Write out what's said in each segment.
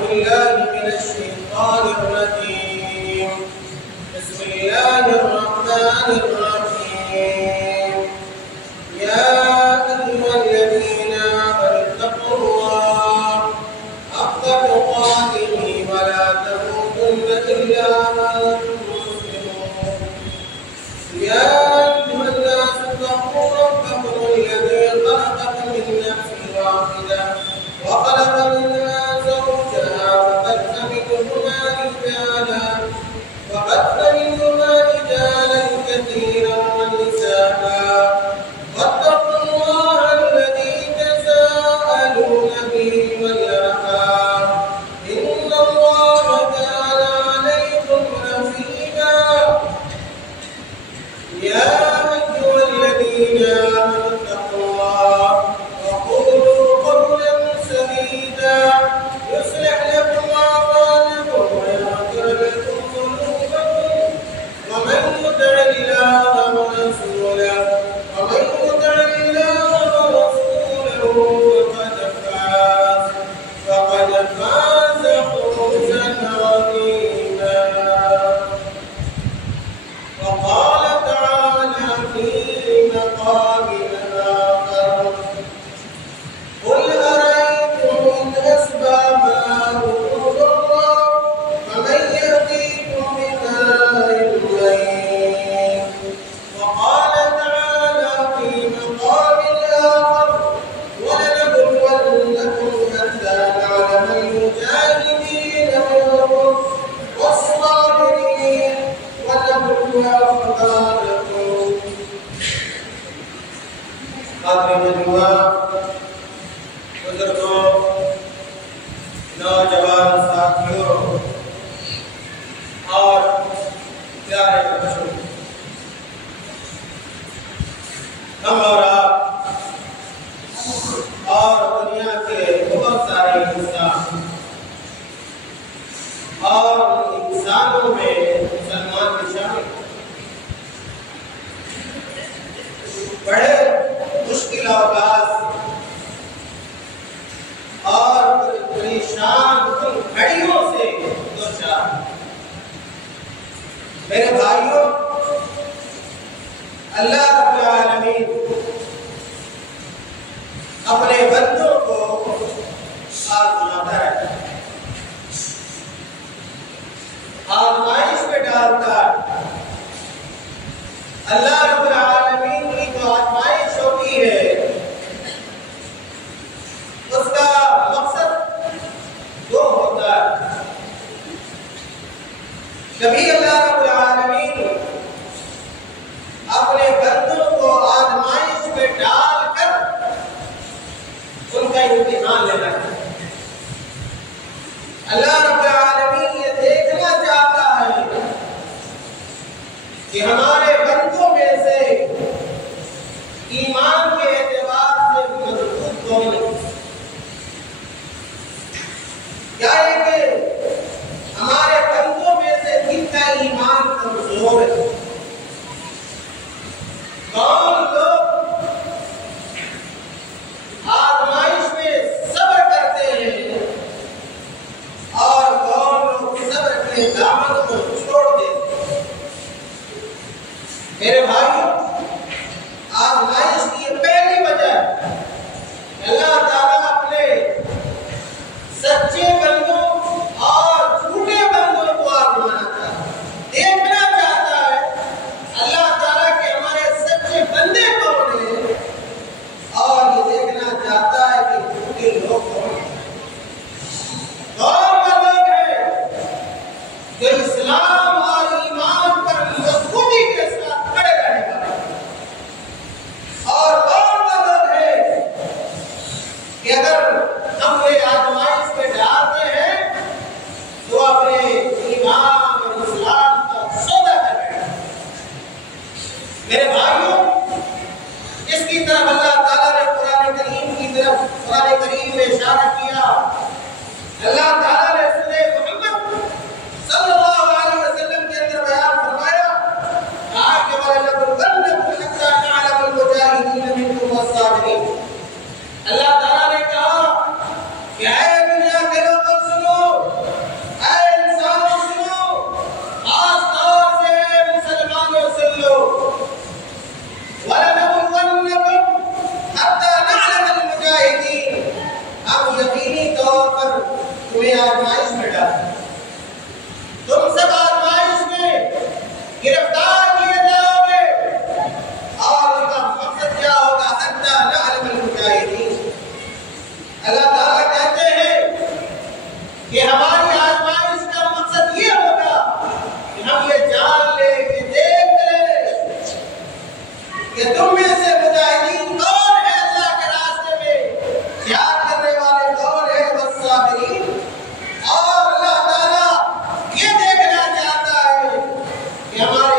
بالله من الشيطان الرجيم. بسم الله الرحمن الرحيم. يا أيها الذين آمنوا اتقوا الله حق تقاته ولا تموتن إلا وأنتم مسلمون. يا أيها الناس اتقوا ربكم الذي خلقكم من نفس واحدة وخلق منها زوجها وبث منهما رجالا كثيرا ونساء واتقوا الله الذي تساءلون به والأرحام إن الله كان عليكم رقيبا. يا أيها الذين آمنوا اتقوا الله وقولوا قولا سديدا يصلح لكم أعمالكم ويغفر لكم ذنوبكم ومن يطع الله ورسوله فقد فاز فوزا عظيما. وقال تعالى في مقام آخر: قل أرأيتم إن أصبح ماؤكم غورا فمن يأتيكم بماء معين. وقال تعالى في مقام آخر: ولنبلونكم حتى نعلم المجاهدين منكم والصابرين ونبلو أخباركم. حاضرین جمعہ، بزرگوں، نوجوان ساتھیوں اور پیارے بچوں، ہم اور آپ اور دنیا کے بہت سارے انسان اور انسانوں میں مسلمان بھی شامل بڑے مشکل اوقات اور پریشان کن گھڑیوں سے دوچار. میرے بھائیوں، اللہ رب العالمین اپنے بندوں کو آزماتا ہے، آزمائش میں ڈالتا ہے. اللہ رب العالمین کی جو آزمائش ہوتی ہے اس کا مقصد دو ہوتا ہے. کبھی اللہ رب العالمین اپنے بندوں کو آزمائش میں ڈال کر ان کا امتحان لینا ہے. اللہ رب العالمین یہ دیکھنا چاہتا ہے کہ ہمارے بندوں میں سے ایمان کے اعتبار سے مضبوط کون ہے. کیا ہے کہ ہمارے بندوں میں سے کن کا ایمان کمزور ہے. کون لوگ آزمائش میں صبر کرتے ہیں اور کون لوگ صبر کے دامن کو چھوڑ دیتے ہیں. میرے بھائیوں، آزمائش کی پہلی وجہ اللہ تعالیٰ اپنے سچے بندوں اور جھوٹے بندوں کو آزمانا چاہتا ہے، دیکھنا چاہتا ہے اللہ تعالیٰ کے ہمارے سچے بندے کون ہیں اور یہ دیکھنا چاہتا ہے کہ جھوٹے لوگ کون ہیں. کون وہ لوگ ہیں جو اسلام اور ایمان پر مضبوطی کے ساتھ کھڑے رہنے والے ہیں، اور کون وہ لوگ ہیں کہ اگر ہم یہ آزمائش پہ ڈالتے ہیں تو اپنے ایمان اور اسلام کا سودا کر رہے ہیں. میرے بھائیوں، اس کی طرف اللہ تعالیٰ نے قرآن کریم میں اشارہ کیا. اللہ تعالیٰ نے سورہ محمد صلی اللہ علیہ وسلم کے اندر بیان فرمایا کہ وَلَنَبْلُوَنَّكُمْ حَتَّى نَعْلَمَ الْمُجَاهِدِينَ مِنكُمْ وَالصَّابِرِينَ. اللہ تعالیٰ نے کہا کہ اے دنیا کے لوگوں سنو، آزمائش میں ڈالا. تم سب آزمائش میں گرفتار کیے جاؤ گے اور ان کا مقصد کیا ہوگا؟ حتی نعلم المجاہدین. اللہ تعالیٰ کہتے ہیں کہ ہماری آزمائش کا مقصد یہ ہوگا کہ ہم یہ جان لیں کہ دیکھ لیں کہ تم میں سے مجاہدین کون ہے اللہ کے راستے میں جہاد کرنے والے کون ہے والصابرین. اور اللہ تعالیٰ یہ دیکھنا چاہتا ہے کہ ہمارے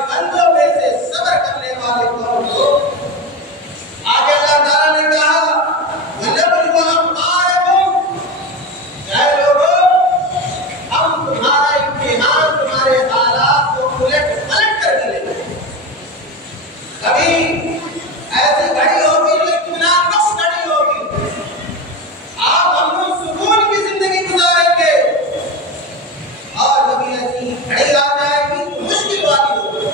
بندوں میں سے صبر کرنے والے کون ہو. آگے اللہ تعالیٰ نے کہا وَنَبْلُوَ أَخْبَارَكُمْ، اے لوگوں ہم تمہارا امتحان تمہارے حالات کو الٹ پلٹ کر کے لیں گے. کبھی ایسی گھڑی ہوگی جو اطمینان بخش گھڑی ہوگی، آپ امن و سکون کی زندگی گزاریں گے، اور کبھی ایسی گھڑی آ جائے گی تو مشکل والی ہوگی،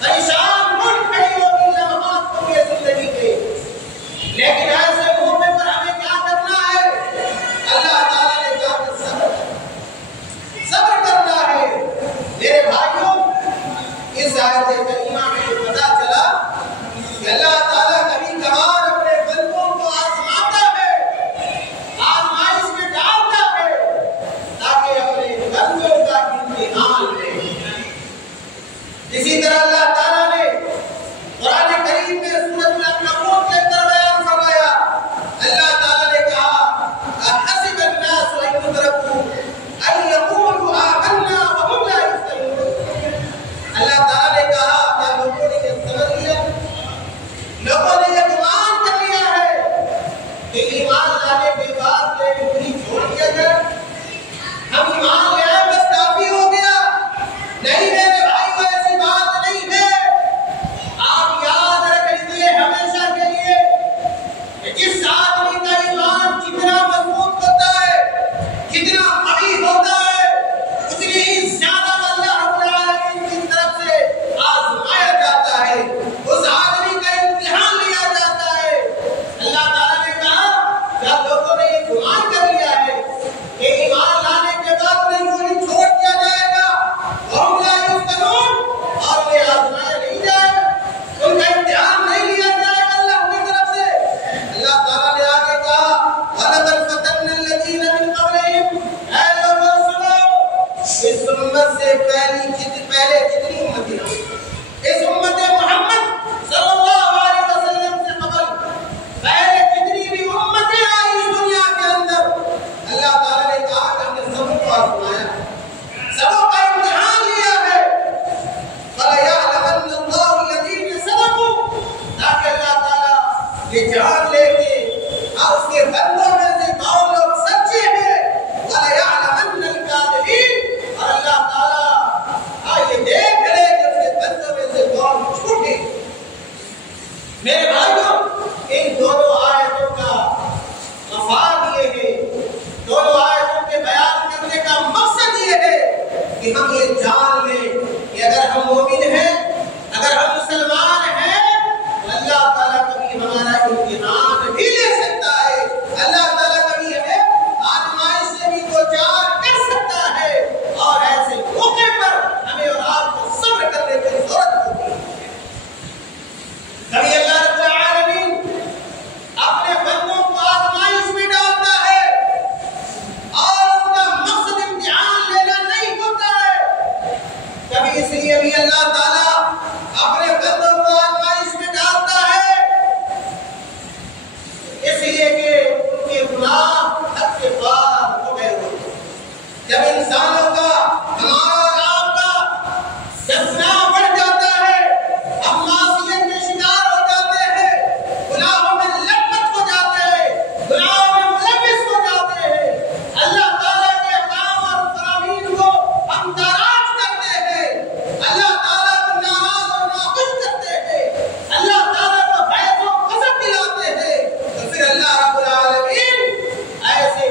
پریشان کن کھڑی ہوگی لمحات کو یہ زندگی کے. لیکن ایسے موقع پر ہمیں کیا کرنا ہے؟ اللہ تعالیٰ نے کہا کہ صبر کرنا ہے. میرے بھائیوں، اس آیت کریمہ میں پتہ چلا کہ اللہ تعالیٰ کبھی کبھار اپنے بندوں کو آزماتا ہے، آزمائش میں ڈالتا ہے تاکہ اپنے بندوں کا امتحان لے. اسی طرح اللہ تعالیٰ نے قرآن کریم میں سورۃ العنکبوت کے اندر بیان فرمایا. اللہ تعالیٰ نے کہا احسب الناس ان یترکوا ان یقولوا آمنا وهم لا یفتنون. اللہ تعالیٰ نے کہا کیا لوگوں نے یہ سمجھ لیا، لوگوں نے یہ گمان کر لیا ہے کہ ایمان لانے کے بعد یہ چھوڑ دیا جائے، ہم ایمان لے آئے بس کافی ہو گیا؟ نہیں میرے بھائی، ایسی بات نہیں ہے. آپ یاد رکھ لیجیے ہمیشہ کے لیے کہ جس آدمی کا ایمان جتنا مضبوط ہوتا ہے، جتنا قوی ہوتا ہے، اتنی ہی زیادہ اللہ رب العالمین کی طرف سے آزمایا جاتا ہے، اس آدمی کا امتحان لیا جاتا ہے. اللہ تعالیٰ نے کہا کیا لوگوں نے یہ گمان کر لیا ہے کہ ایمان لانے کے بعد نہیں چھوڑ دیا جائے گا، وَهُمْ لَا يُفْتَنُونَ، اور انہیں آزمایا نہیں جائے گا، ان کا امتحان نہیں لیا جائے گا اللہ کی طرف سے. اللہ تعالیٰ نے آگے کہا وَلَقَدْ فَتَنَّا الَّذِينَ مِن قَبْلِهِمْ، اے لوگوں سنو، اس امت سے پہلے جتنی امتیں ہیں، اس امت محمد صلی اللہ علیہ وسلم سے قبل پہلے جتنی بھی امتیں آئی اس دنیا کے اندر، اللہ تعالیٰ نے کہا کہ ہم نے سب کو آزمایا، سب کا امتحان لیا ہے. فَلَيَعْلَمَنَّ اللَّهُ الَّذِينَ صَدَقُوا، تاکہ اللہ تعالیٰ یہ جان لے کے اور اس کے بندوں میں سے کون لوگ سچے ہیں. وَلَيَعْلَمَنَّ الْكَاذِبِينَ، اور اللہ تعالیٰ یہ دیکھ لے کہ اس کے بندوں میں سے کون جھوٹے. میرے بھائیوں، ان دونوں آیتوں کا مفاد یہ ہے، دونوں آیتوں کے بیان کرنے کا مقصد یہ ہے کہ ہم یہ جان لیں کہ اگر ہم مومن ہیں، اگر ہم مسلمان ہیں، تو اللہ تعالیٰ کبھی ہمارا امتحان بھی لے سکتا ہے. اللہ تعالیٰ کبھی ہمیں آزمائش سے بھی دوچار کر سکتا ہے، اور ایسے موقع پر ہمیں اور آپ کو صبر کرنے کی ضرورت ہوتی ہے. کبھی اللہ رب العالمین اپنے بندوں کو آزمائش میں ڈالتا ہے اور اس کا مقصد امتحان لینا نہیں ہوتا ہے. کبھی اس لیے بھی اللہ تعالیٰ اپنے بندوں کو آزمائش میں ڈالتا ہے اس لیے کہ ان کے گناہ حد سے پار ہو گئے ہوتے. جب انسانوں کا، ہمارا اور آپ کا جب گناہ بڑھ جاتا ہے، ہم معصیت کے شکار ہو جاتے ہیں، گناہوں میں لپت ہو جاتے ہیں، گناہوں میں ملوث ہو جاتے ہیں، اللہ تعالیٰ کے احکام اور قوانین کو ہم تاراج کرتے ہیں، اللہ تعالیٰ کو ناراض اور ناخوش کرتے ہیں، اللہ تعالیٰ کو غیظ و غضب دلاتے ہیں، تو پھر اللہ رب العالمین ایسے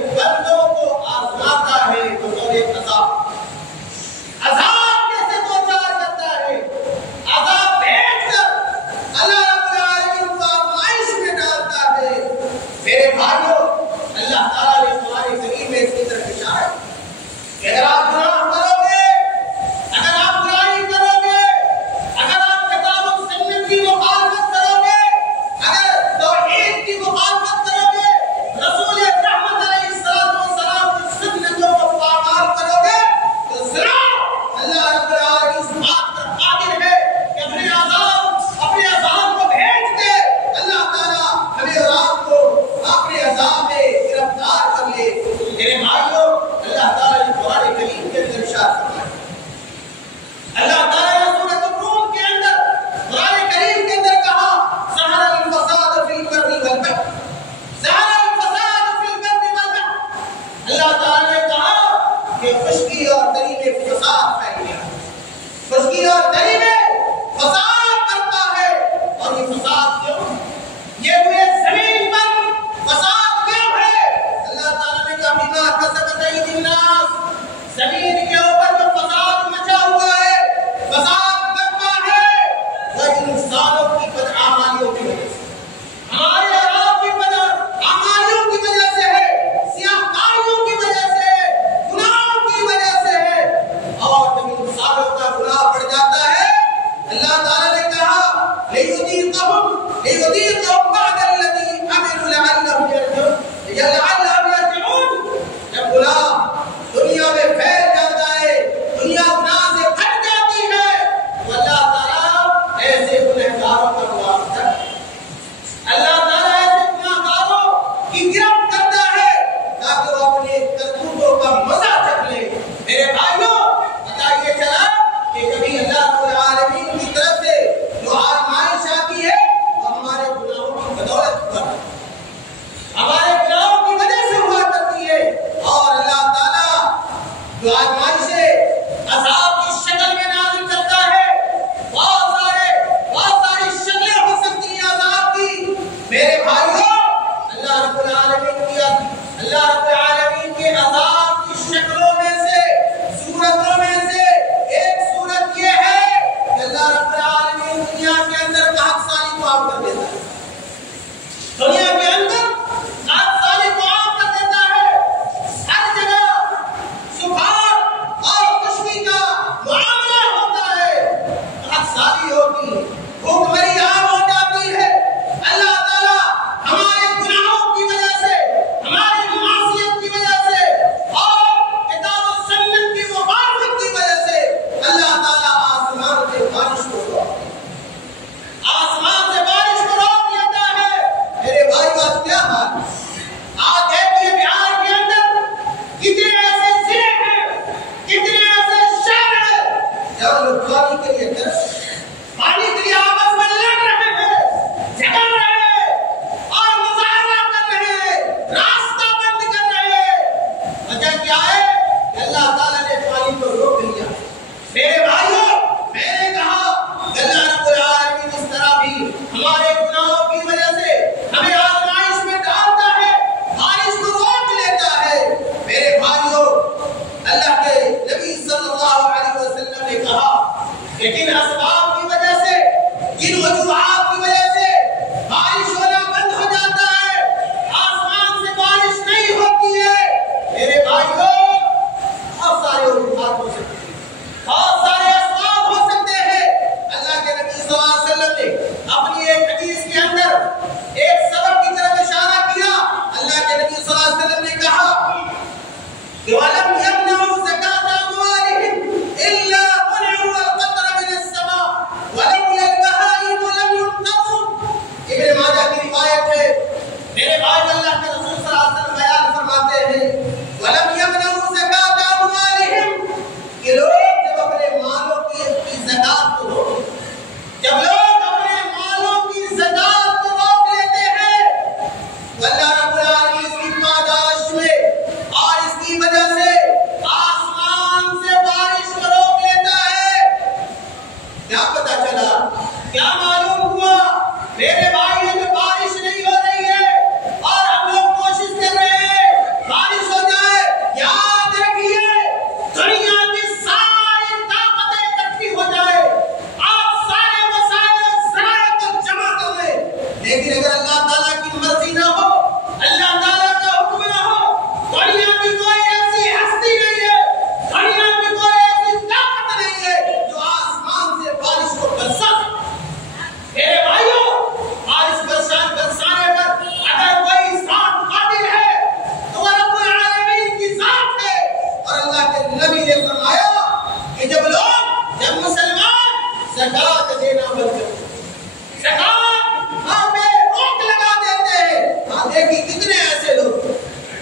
وہاں دیکھی کتنے ایسے لوگ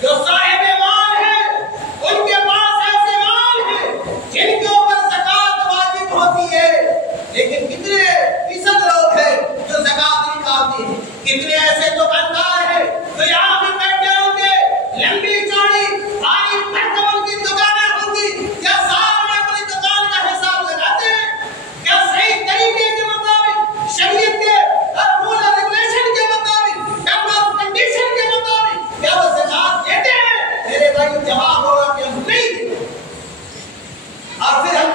جو صاحب مال ہیں، ان کے پاس ایسے مال ہیں جن کے اوپر زکات واجب ہوتی ہے، لیکن کتنے فیصد لوگ ہیں جو زکات نہیں کاٹتے ہیں؟ کتنے ایسے دکاندار ہیں جو یہاں پہ بیٹھے ہوں گے، لمبی چوڑی بھاری بھرکم کی دکانیں ہوں گی، کیا سال میں اپنی دکان کا حساب لگاتے ہیں؟ کیا صحیح طریقے کے مطابق، شریعت کے رول اور ریگولیشن کے مطابق، ٹرم اور کنڈیشن کے مطابق کیا وہ زکات دیتے ہیں؟ میرے بھائی جواب ہوگا کہ ہم نہیں دیتے۔ اور پھر ہم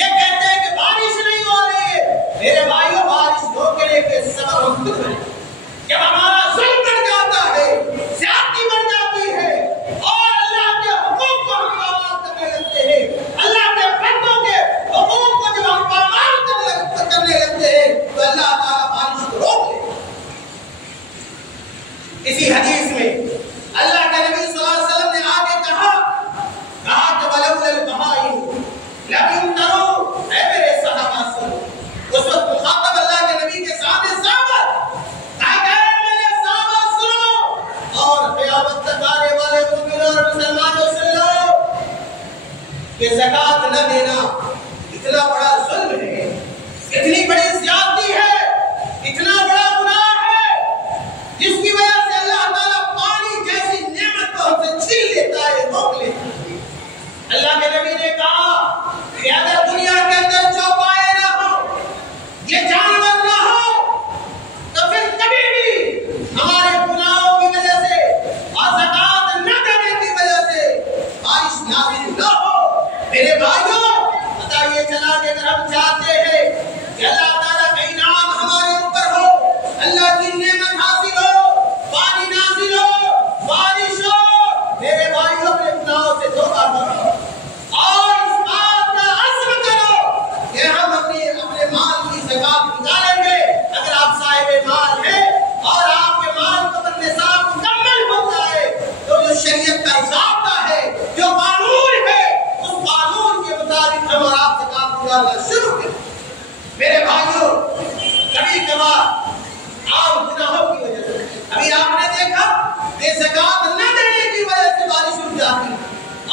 یہ کہتے ہیں کہ بارش نہیں ہو رہی ہے۔ میرے بھائیوں، بارش روکنے کے سبب ہم خود ہیں۔ جب ہمارا ظلم بڑھ جاتا ہے، زیادتی بڑھ جاتی ہے اور اللہ کے حقوق کو ہم پامال کرنے لگتے ہیں، اللہ کے بندوں کے حقوق کو جب ہم پامال کرنے لگتے ہیں تو اللہ تعالیٰ بارش کو روک لے۔ اسی حدیث میں اللہ کے نبی صلی اللہ علیہ وسلم نے آگے کہا کہ وَلَوْلَا الْبَهَائِمُ لَمْ يُمْطَرُوا، اے میرے صحابہ سنو۔ اس وقت مخاطب اللہ کے نبی کے سامنے صحابہ میرے صحابہ سنو، اور قیامت تک آنے والے مومنوں اور مسلمانوں سنو کہ زکات نہ دینا اتنا بڑا ظلم ہے، اتنی بڑی زیادتی ہے، اتنا بڑا گناہ ہے، جس کی وجہ سے اللہ تعالیٰ پانی جیسی نعمت کو ہم سے چھین لیتا ہے، روک لیتا ہے۔ اللہ کے نبی نے کہا کہ اگر دنیا کے اندر چوپائے نہ ہو، یہ جانور نہ ہو، تو پھر کبھی بھی ہمارے گناہوں کی وجہ سے اور زکات نہ دینے کی وجہ سے بارش نازل نہ ہو۔ میرے بھائیوں، پتہ یہ چلا کہ اگر ہم چاہتے ہیں کہ اللہ تعالیٰ کا انعام ہمارے اوپر ہو، اللہ کی نعمت حاصل ہو، پانی نازل ہو، بارش ہو، میرے بھائیوں اپنے گناہوں سے توبہ کرو اور اس بات کا عزم کرو کہ ہم اپنے مال کی زکات نکالیں گے۔ اگر آپ صاحب مال ہیں اور آپ کے مال کا نصاب مکمل ہوتا ہے تو جو شریعت کا ضابطہ ہے، جو قانون ہے، اس قانون کے مطابق ہم اور آپ زکات نکالنا شروع کریں۔ میرے بھائیوں، کبھی کبھار عام گناہوں کی وجہ سے، ابھی آپ نے دیکھا کہ زکات نہ دینے کی وجہ سے بارش رک جاتی ہے،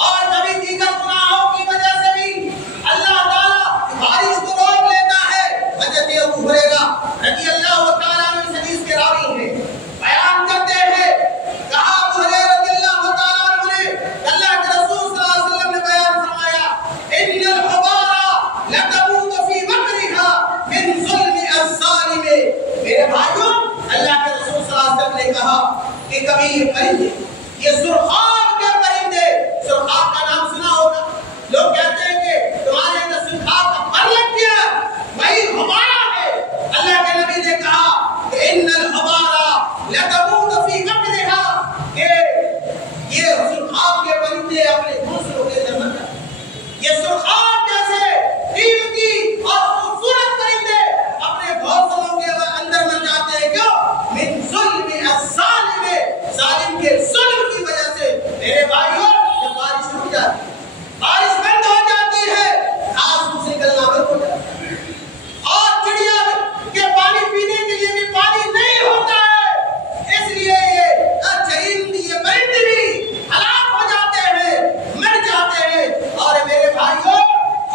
اور کبھی دیگر گناہوں کی وجہ سے بھی اللہ تعالیٰ بارش کو روک لیتا ہے۔ حضرت ابو ہریرہ رضی اللہ تعالیٰ عنہ حدیث کے راوی ہیں، بیان کرتے ہیں، کہا ابو ہریرہ رضی اللہ تعالیٰ عنہ نے اللہ کے رسول صلی اللہ علیہ وسلم نے بیان فرمایا، ان الحبار لتبوت فی بکرها من ظلم الظالم۔ میرے بھائیوں، اللہ کے رسول صلی اللہ علیہ وسلم نے کہا کہ کبھی یہ پرندے، یہ سرخاب کے پرندے، سرخاب کا نام سنا ہوگا، لوگ کہتے ہیں کہ تمہارے اندر سرخاب کا پر لگ گیا، وہی ہمارا ہے۔ اللہ کے نبی نے کہا کہ ان الحبار لتبوت فی بکرها، کہ یہ سرخاب کے پرندے اپنے گھونسلوں کے اندر مر جاتے ہیں۔ یہ سرخاب جیسے قیمتی اور خوبصورت پرندے اپنے گھونسلوں کے اندر مر جاتے ہیں، کیوں؟ من ظلم الظالم، ظالم کے ظلم کی وجہ سے۔ میرے بھائیوں، جب بارش رک جاتی ہے، بارش بند ہو جاتی ہے، گھاس سے نکلنا بند ہو جاتا ہے، اور چڑیا کے پانی پینے کے لیے بھی پانی نہیں ہوتا ہے، اس لیے یہ چرند، یہ پرندے بھی ہلاک ہو جاتے ہیں، مر جاتے ہیں۔ اور میرے بھائیوں،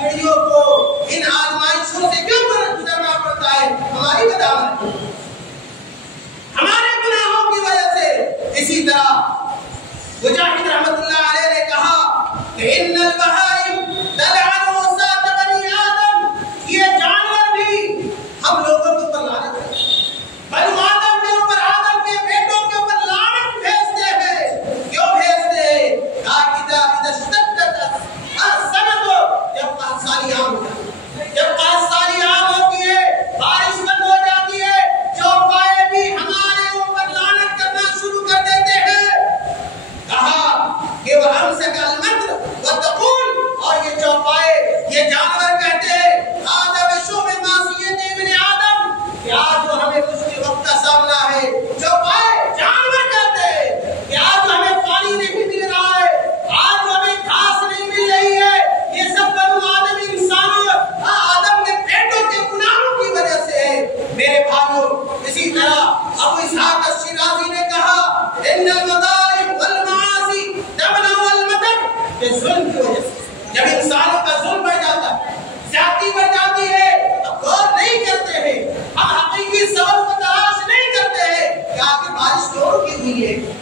چڑیوں کو ان آزمائشوں سے کیوں گزرنا پڑتا ہے؟ ہماری بدعملی، ہمارے گناہوں کی وجہ سے۔ اسی طرح مجاہد رحمت اللہ علیہ نے کہا کہ ان البہائم تلعن وساط بنی آدم، یہ جانور بھی ہم لوگوں کے اوپر لعنت کرتے ہیں، بنو آدم کے اوپر، آدم کے بیٹوں کے اوپر لعنت بھیجتے ہیں۔ کیوں بھیجتے ہیں؟ اذا اشتدت السنۃ، جب قحط سالی عام ہو جاتی ہے، جب قحط سالی عام ہوتی ہے، بارش بند ہو جاتی ہے، چوپائے بھی ہمارے اوپر لعنت کرنا شروع کر دیتے ہیں۔ کہا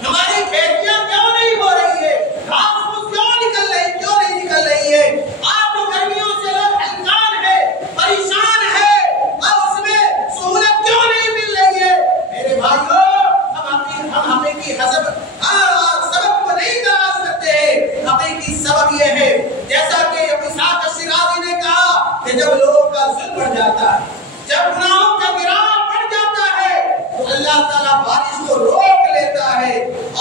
ہماری کھیتیاں کیوں نہیں ہو رہی ہے؟ گھاس پھوس کیوں نہیں نکل رہی ہے؟ آپ کو گرمیوں سے لوگ ہلکان ہے، پریشان ہے، اور اس میں سہولت کیوں نہیں مل رہی ہے؟ میرے بھائیوں، ہم حقیقی سبب کو نہیں تلاش کرتے ہیں۔ حقیقی سبب یہ ہے، جیسا کہ اسحاق الشیرازی نے کہا کہ جب لوگوں کا ظلم بڑھ جاتا ہے، جب گناہوں کا گراف بڑھ جاتا ہے، تو اللہ تعالیٰ بارش کو روک لیتا ہے۔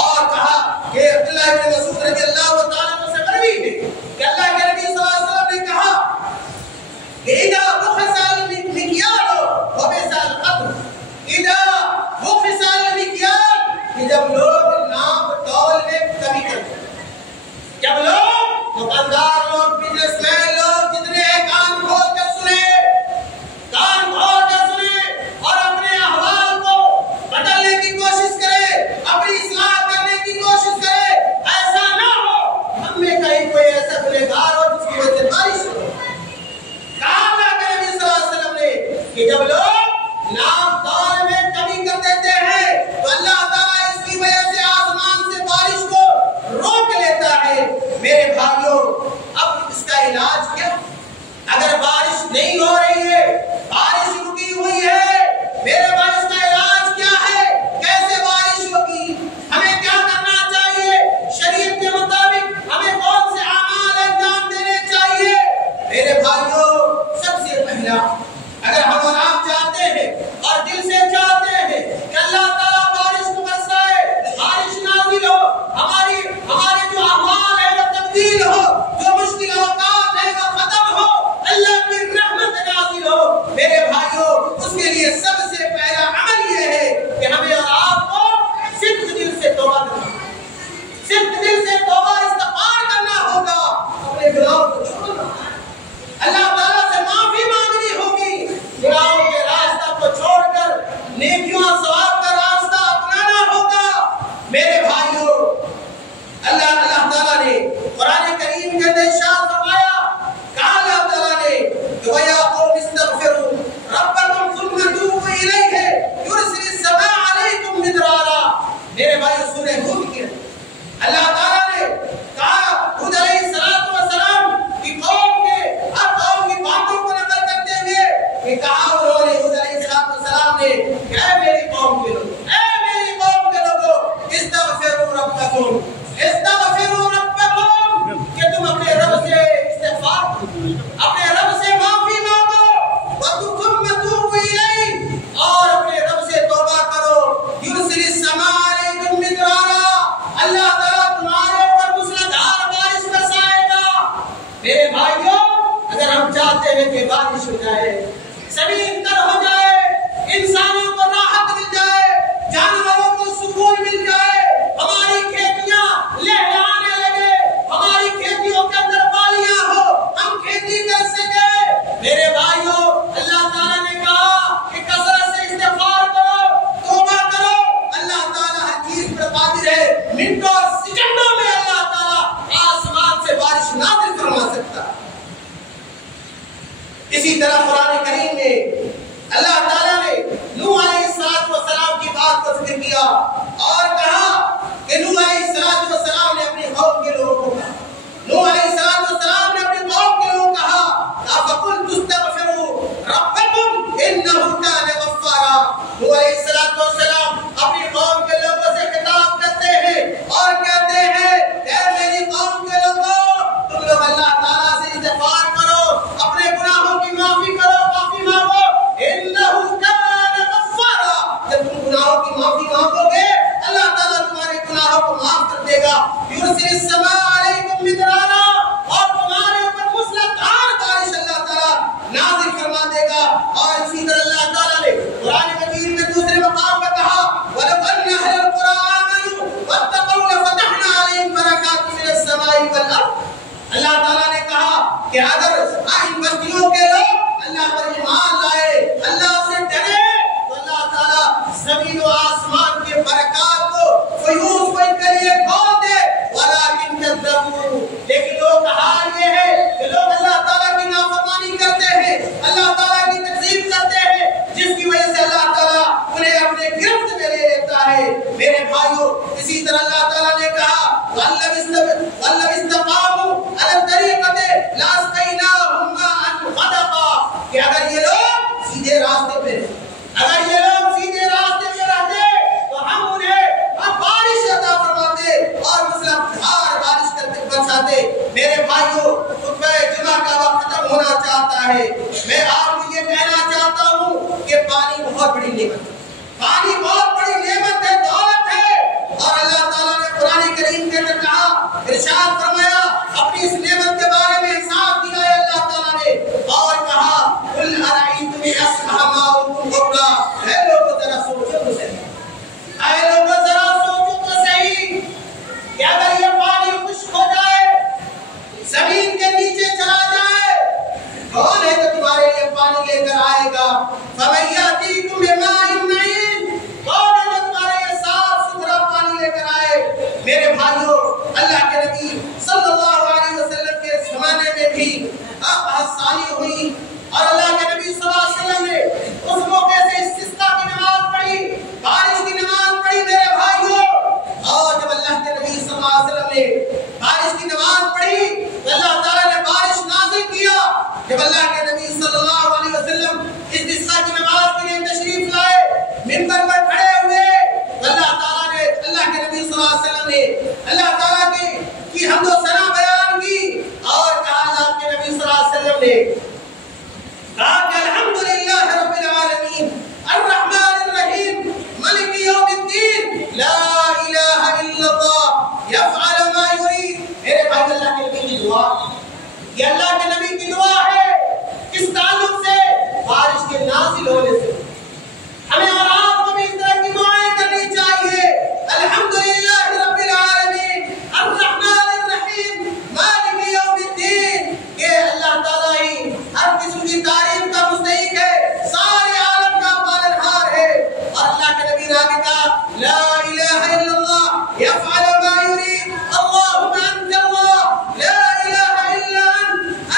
اور کہا کہ عبداللہ بن مسعود رضی اللہ تعالیٰ عنہ سے مروی ہے کہ اللہ کے نبی صلی اللہ علیہ وسلم نے کہا کہ اذا بخس المکیال وبس القدر، اذا بخس المکیال، کہ جب لوگ ناپ تول میں کمی کرتے ہیں، جب لوگ دکاندار لوگ، بزنس مین لوگ جتنے کان کھول کر سنے اور اپنے احوال کو بدلنے کی کوشش کرے، اپنی اصلاح کرنے کی کوشش کرے، ایسا نہ ہو ہم میں کہیں کوئی ایسا گنہگار ہو جس کی وجہ سے بارش ہو۔ کہا اللہ کے نبی صلی اللہ علیہ وسلم نے کہ جب لوگ ناپ تول میں کمی کر دیتے ہیں تو اللہ تعالیٰ اس کی وجہ سے آسمان سے بارش کو روک لیتا ہے۔ میرے بھائیوں، اب اس کا علاج کیا؟ اگر بارش نہیں ہو رہی ہے، بارش رکی ہوئی ہے، میرے بھائی اس کا علاج کیا ہے؟ کیسے بارش ہوگی؟ ہمیں کیا کرنا چاہیے؟ شریعت کے مطابق ہمیں کون سے اعمال انجام دینے چاہیے؟ میرے بھائیوں، سب سے پہلا، اگر ہم اور آپ چاہتے ہیں اور دل سے چاہتے ہیں کہ اللہ تعالیٰ بارش کو برسائے، بارش نازل ہو، ہمارے جو اعمال ہیں وہ تبدیل ہو، جو مشکل اوقات ہیں وہ ختم ہو، اللہ کی رحمت نازل ہو، میرے بھائیوں، اس کے لیے سب سے پہلا عمل یہ ہے کہ ہمیں اور آپ کو صدق دل سے توبہ کرنا، صدق دل سے توبہ استغفار کرنا ہوگا، اپنے گناہوں کو چھوڑنا، اللہ تعالیٰ سے معافی مانگنی ہوگی، گناہوں کے راستہ کو چھوڑ کر نیکیوں اور ثواب کا راستہ اپنانا ہوگا۔ میرے بھائیوں، اللہ تعالیٰ نے قرآن کریم کے اندر ارشاد فرمایا، کہا اللہ تعالیٰ نے کہ وَيَا قَوْمِ اسْتَغْفِرُوا رَبَّكُمْ ثُمَّ تُوبُوا إِلَيْهِ يُرْسِلِ السَّمَاءَ عَلَيْكُمْ مِدْرَارًا۔ میرے بھائی، سورہ ہود کے اللہ تعالیٰ نے کہا ہود علیہ السلام کی قوم کے ہر قوم کی باتوں کو نقل کرتے ہوئے کہ کہا انہوں نے ہود علیہ السلام نے کہ اے میری قوم کے لوگوں، استغفروا ربکم، کہ تم اپنے رب سے استغفار کرو، اپنے رب سے معافی مانگو، وَتُوبُوا إِلَيْهِ، اور اپنے رب سے توبہ کرو، يُرْسِلِ السَّمَاءَ عَلَيْكُمْ مِدْرَارًا، اللہ تعالیٰ تمہارے اوپر موسلادھار بارش برسائے گا۔ میرے بھائیوں، اگر ہم چاہتے ہیں کہ بارش ہو جائے، زمین تر ہو جائے، انسانوں کو راحت مل جائے، جانوروں کو سکون مل جائے، ہماری کھیتیاں لہلانے لگے، ہماری کھیتیوں کے اندر بالیاں ہو، ہم کھیتی کر سکے، میرے بھائیوں، اللہ تعالیٰ نے کہا کہ کثرت سے استغفار کرو، توبہ کرو، اللہ تعالیٰ ہر چیز پر قادر ہے، منٹوں اور سیکنڈوں میں اللہ تعالیٰ آسمان سے بارش نازل فرما سکتا ہے۔ اسی طرح قرآن کریم میں اللہ تعالیٰ نے نوح علیہ السلام کی بات کو ذکر کیا اور کہا کہ نوح علیہ السلام نے اپنی قوم کے لوگوں کو کہا، نوح علیہ السلام نے اپنی قوم کے لوگوں کو کہا، فَقُلْتُ اسْتَغْفِرُوا رَبَّكُمْ إِنَّهُ كَانَ غَفَّارًا۔ نوح علیہ السلام اپنی قوم کے لوگوں سے خطاب کرتے ہیں اور کہتے ہیں، اے میری قوم کے لوگوں، تم لوگ اللہ تعالیٰ سے استغفار کرو، اپنے گناہوں کی معافی کرو، معافی مانگو، إِنَّهُ كَانَ غَفَّارًا۔ جب تم گناہوں کی معافی مانگو گے، اللہ تعالیٰ تمہارے گناہوں کو معاف کر دے گا، يُرْسِلِ السَّمَاءَ عَلَيْكُمْ مِدْرَارًا، اور تمہارے اوپر موسلادھار بارش اللہ تعالیٰ نازل فرما دے گا۔ اور اسی طرح اللہ تعالیٰ نے قرآن مجید میں دوسرے مقام پر کہا، وَلَوْ أَنَّ أَهْلَ الْقُرَىٰ آمَنُوا وَاتَّقَوْا لَفَتَحْنَا عَلَيْهِمْ بَرَكَاتٍ مِّنَ السَّمَاءِ وَالْأَرْضِ۔ اللہ تعالیٰ نے کہا کہ اگر ان بستیوں کے لوگ اللہ پر ایمان لائے، اللہ سے ڈرے، تو اللہ تعالیٰ زمین و آسمان کے برکات کو، فیوز کو ان کے لیے کھول دے، وَلَٰكِن كَذَّبُوا، لیکن لوگ کا حال یہ ہے کہ لوگ اللہ تعالیٰ کی نافرمانی کرتے ہیں، اللہ تعالیٰ کی تکذیب کرتے ہیں، جس کی وجہ سے اللہ تعالیٰ انہیں اپنے گرفت میں لے لیتا ہے۔ میرے بھائیوں اسی طرح اللہ تعالیٰ نے کہا وَالَّذِي اسْتَقَامُوا عَلَى الطَّرِيقَةِ لَأَسْقَيْنَاهُم مَّاءً غَدَقًا کہ اگر یہ لوگ سیدھے راستے پہ رہتے تو ہم انہیں بارش عطا فرماتے اور مسلسل بارش کرتے برساتے۔ میرے بھائیوں خطبہ جمعہ کا وقت ختم ہونا چاہتا ہے، میں آپ کو یہ کہنا چاہتا ہوں کہ پانی بہت بڑی نعمت ہے، پانی بہت بڑی نعمت ہے، دولت ہے، اور اللہ تعالیٰ نے قرآن کریم کے اندر کہا، ارشاد فرمایا، اپنی اس نعمت کے بارے میں احساس دیا ہے اللہ تعالیٰ نے اور کہا قُلْ أَرَأَيْتُمْ إِنْ أَصْبَحَ مَاؤُكُمْ غَوْرًا، اے لوگوں ذرا سوچو تو صحیح، اے لوگوں ذرا سوچو تو صحیح کہ اگر یہ پانی خشک ہو جائے، زمین کے نیچے چلا جائے، کون ہے جو تمہارے لیے پانی لے کر آئے گا؟ فَمَن يَأْتِيكُم بِمَاءٍ مَّعِينٍ، کون ہے جو تمہارے لیے صاف ستھرا پانی لے کر آئے؟ میرے بھائیوں اللہ کے نبی صلی اللہ علیہ وسلم کے زمانے میں بھی آسانی ہوئی اور اللہ کے نبی صلی اللہ علیہ وسلم نے اس موقع سے استسقاء کی نماز پڑھی، بارش کی نماز پڑھی میرے بھائیوں، اور جب اللہ کے نبی صلی اللہ علیہ وسلم نے بارش کی نماز پڑھی تو اللہ تعالیٰ نے بارش نازل کیا۔ جب اللہ کے نبی صلی اللہ علیہ وسلم استسقاء کی نماز کے لیے تشریف لائے، منبر پر کھڑے ہوئے، اللہ تعالیٰ نے اللہ کے نبی صلی اللہ علیہ وسلم نے اللہ تعالیٰ کی حمد و ثنا بیان کی اور کہا اللہ کے نبی صلی اللہ علیہ وسلم نے کہا کہ الحمدللہ رب العالمین الرحمن الرحیم مالک یوم الدین لا الہ الا اللہ یفعل ما یرید۔ میرے بھائی اللہ کے نبی کی دعا، یہ اللہ کے نبی کی دعا ہے، کس تعلق سے؟ بارش کے نازل ہونے سے۔ ہمیں اور آپ کو بھی اس طرح کی دعائیں کرنی چاہیے، الحمدللہ رب العالمین الرحمن الرحیم مالک یوم الدین، کہ اللہ تعالیٰ ہی ہر قسم کی تعریف کا مستحق ہے، سارے عالم کا پالنہار ہے، اور اللہ کے نبی نے آگے کہا لا الہ الا اللہ یفعل ما یرید اللہم انت اللہ لا الہ الا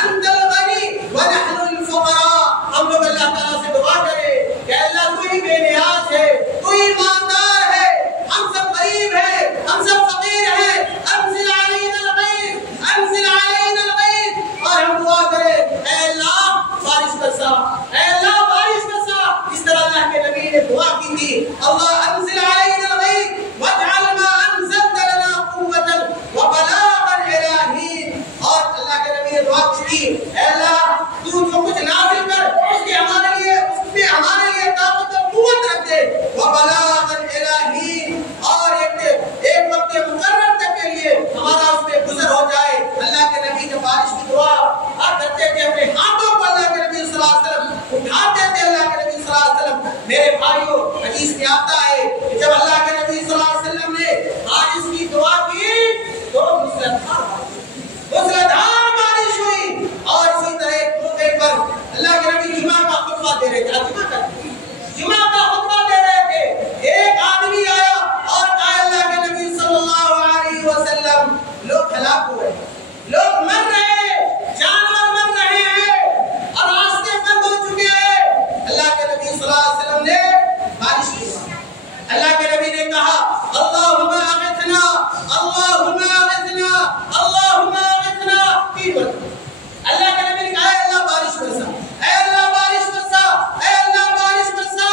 انت الغنی ونحن الفقراء۔ ہم لوگ اللہ تعالیٰ سے دعا کریں کہ اللہ تو ہی بے نیاز ہے، تو ہی مالدار ہے، ہم سب غریب ہیں، ہم سب فقیر ہیں، انزل علینا الغیث انزل علینا الغیث، اور ہم دعا کریں اے اللہ بارش برسا، اے اللہ بارش برسا، اس طرح اللہ کے نبی نے دعا کی تھی اللہ انزل علینا الغیث واجعل ما انزلت لنا قوة وبلاغا الى حین، اور اللہ کے نبی نے دعا کی تھی اے اللہ تو جو کچھ نازل کر اس میں ہمارے لیے طاقت و قوت رکھ دے، وبلاغا الى حین، اور ایک وقت مقرر تک کے لیے ہمارا اس میں گزر ہو جائے۔ اللہ کے نبی جب بارش کی دعا کرتے تھے اپنے ہاتھوں کو اللہ کے نبی صلی اللہ علیہ وسلم اٹھاتے تھے، اللہ کے نبی صلی اللہ علیہ وسلم۔ میرے بھائیوں حدیث میں آتا ہے کہ جب اللہ کے نبی صلی اللہ علیہ وسلم نے بارش کی دعا کی تو مسلسل بارش ہوئی، اور اسی طرح ایک موقع پر اللہ کے نبی جمعہ کا خطبہ دے رہے تھے، جمعہ کا خطبہ دے رہے تھے، ایک آدمی آیا اور کہا اللہ کے نبی صلی اللہ علیہ وسلم لوگ ہلاک ہوئے، لوگ مر رہے ہیں، جانور مر رہے ہیں اور راستے بند ہو چکے ہیں۔ اللہ کے نبی صلی اللہ علیہ وسلم نے بارش کی، اللہ کے نبی نے کہا اللہم اغثنا اللہم اغثنا اللہم اغثنا، تین مرتبہ اللہ کے نبی نے کہا اے اللہ بارش برسا، اے اللہ بارش برسا، اے اللہ بارش برسا۔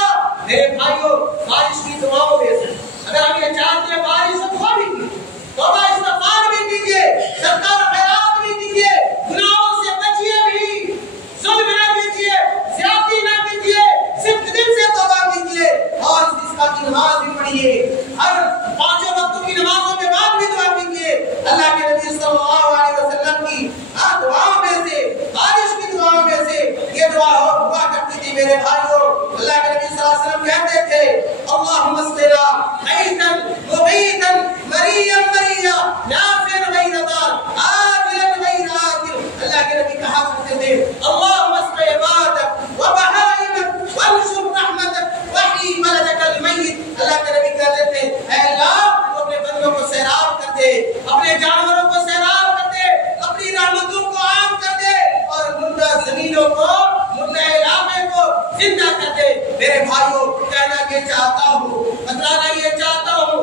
میرے بھائیوں بارش کی دعاؤں میں سے اگر ہم یہ چاہتے ہیں بارش سے دعا بھی کیجیے، توبہ استغفار بھی کیجیے، صدقہ و خیرات بھی کیجیے، گناہوں سے بچیے بھی، ظلم نہ کیجیے، زیادتی نہ کیجیے، صرف دل سے توبہ کیجیے، اور استسقاء کی نماز بھی پڑھیے، ہر پانچوں وقتوں کی نمازوں کے بعد بھی دعا کیجیے۔ اللہ کے نبی صلی اللہ علیہ وسلم کی دعاؤں میں سے، بارش کی دعاؤں میں سے یہ دعا ہوا کرتی تھی میرے بھائیوں۔ اللہ کے نبی صلی اللہ علیہ وسلم کہتے تھے اللہم اسقنا غیثا مغیثا مریا مریا نافعا غیر ضار عاجلا غیر عاجل۔ اللہ کے نبی کہا کرتے تھے اللہم اسق عبادک وبہائمک وانشر رحمتک وحی بلدک المیت۔ اللہ کے نبی کہتے تھے اے اللہ تو اپنے بندوں کو سیراب کر دے، اپنے جانوروں کو سیراب کر دے، اپنی رحمتوں کو عام کر دے، اور مردہ زمینوں کو، مردہ علاقے کو زندہ کر دے۔ میرے بھائیوں کہنا یہ چاہتا ہوں، بتلانا یہ چاہتا ہوں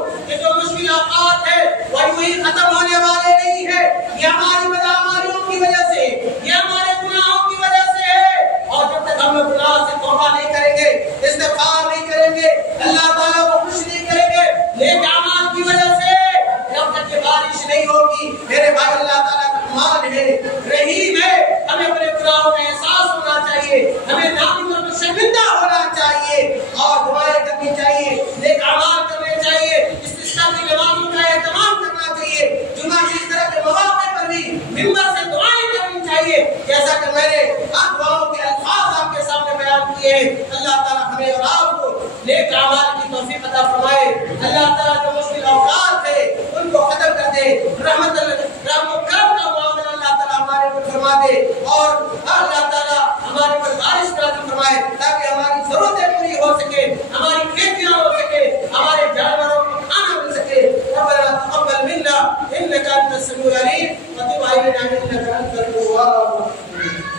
رحیم ہے. ہمیں اپنے گناہوں کا احساس ہونا چاہیے, ہمیں نادم اور شرمندہ ہونا چاہیے اور دعائیں کرنی چاہیے, نیک اعمال کرنے چاہیے, استسقاء کی نمازوں کا اہتمام کرنا چاہیے, جمعہ کی اس طرح کے مواقع پر بھی ممبر سے دعائیں کرنی چاہیے. جیسا کہ میں نے دعاؤں کے الفاظ آپ کے سامنے بیان کیے ہیں, اللہ تعالیٰ ہمیں اور آپ کو نیک اعمال کی توفیق عطا فرمائے. اللہ تعالیٰ جو مشکل اوقات ہے ان کو ختم کر دے, رحم و کرم کا معاملہ اللہ تعالیٰ ہمارے پر فرما دے, اور اللہ تعالیٰ ہمارے پر بارش نازل فرمائے تاکہ ہماری ضرورتیں پوری ہو سکے, ہماری کھیتیاں ہو سکے, ہمارے جانوروں کو کھانا مل سکے. ربنا تقبل منا انك انت السميع العليم وتب علينا انك انت التواب الرحيم.